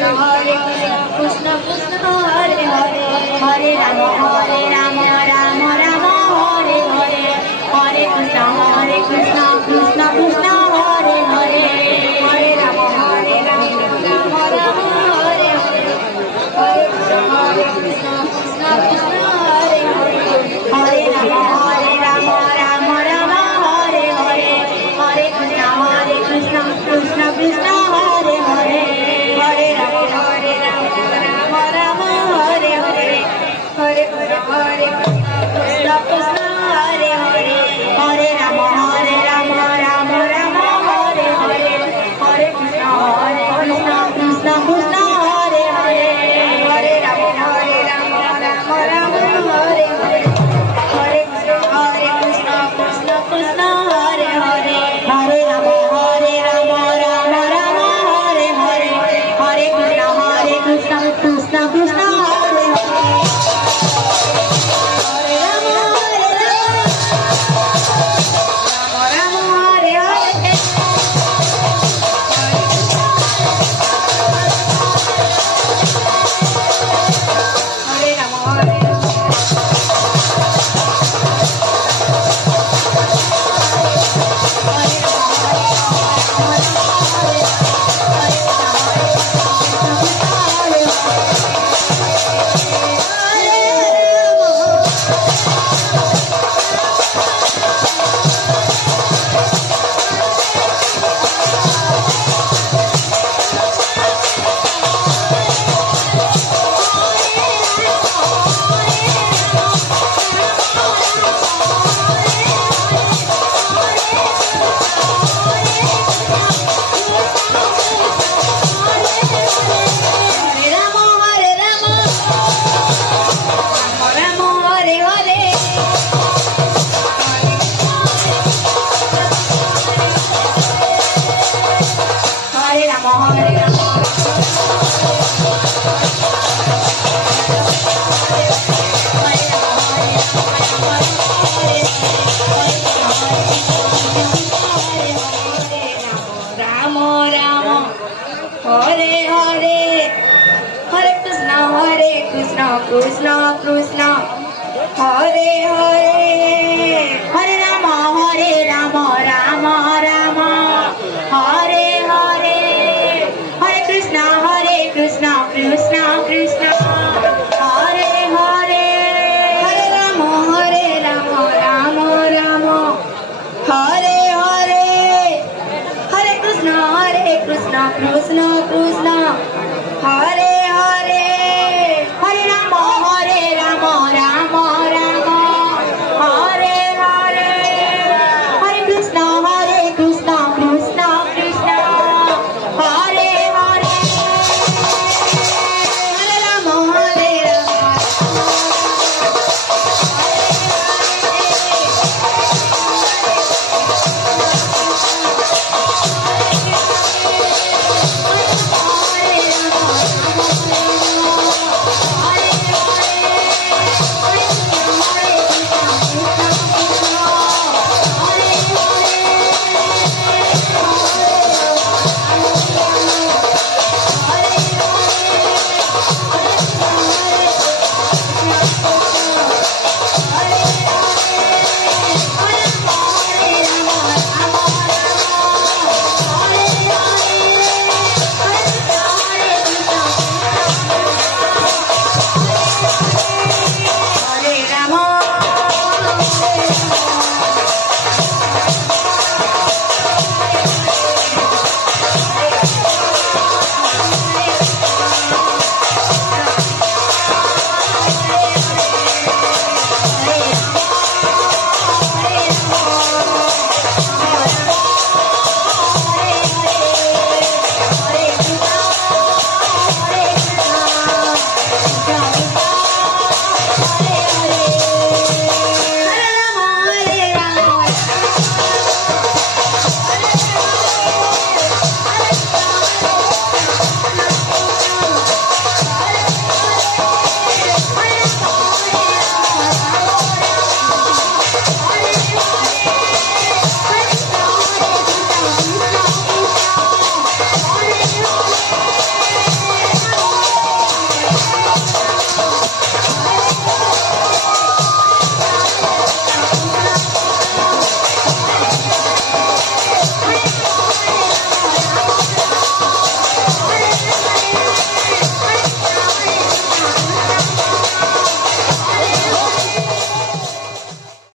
Krishna Krishna Hare Hare Hare Rama Rama Rama Hare Hare Hare Krishna Krishna Krishna Hare Hare Hare Rama Rama Rama Hare Hare Hare Krishna Krishna Krishna Hare Hare Hare Rama Rama Rama Hare Hare Hare Krishna Krishna Krishna Hare Hare Hare Rama Rama Rama Hare Hare Hare Krishna Krishna Hare Hare Hare Rama Rama Rama Hare Hare Hare Krishna Krishna Krishna Hare Hare Hare Rama Rama Rama Hare Hare Hare Krishna Krishna Krishna Hare Hare Hare Rama Rama Rama Hare Hare Hare Krishna Krishna Krishna Hare Hare Hare Rama Rama Hare Hare Hare Rama Krishna Krishna Hare Hare Hare Rama Rama Rama Hare Hare Hare Krishna Krishna Krishna Hare Hare Hare Rama Rama Rama Hare Hare Hare Krishna Krishna Krishna Hare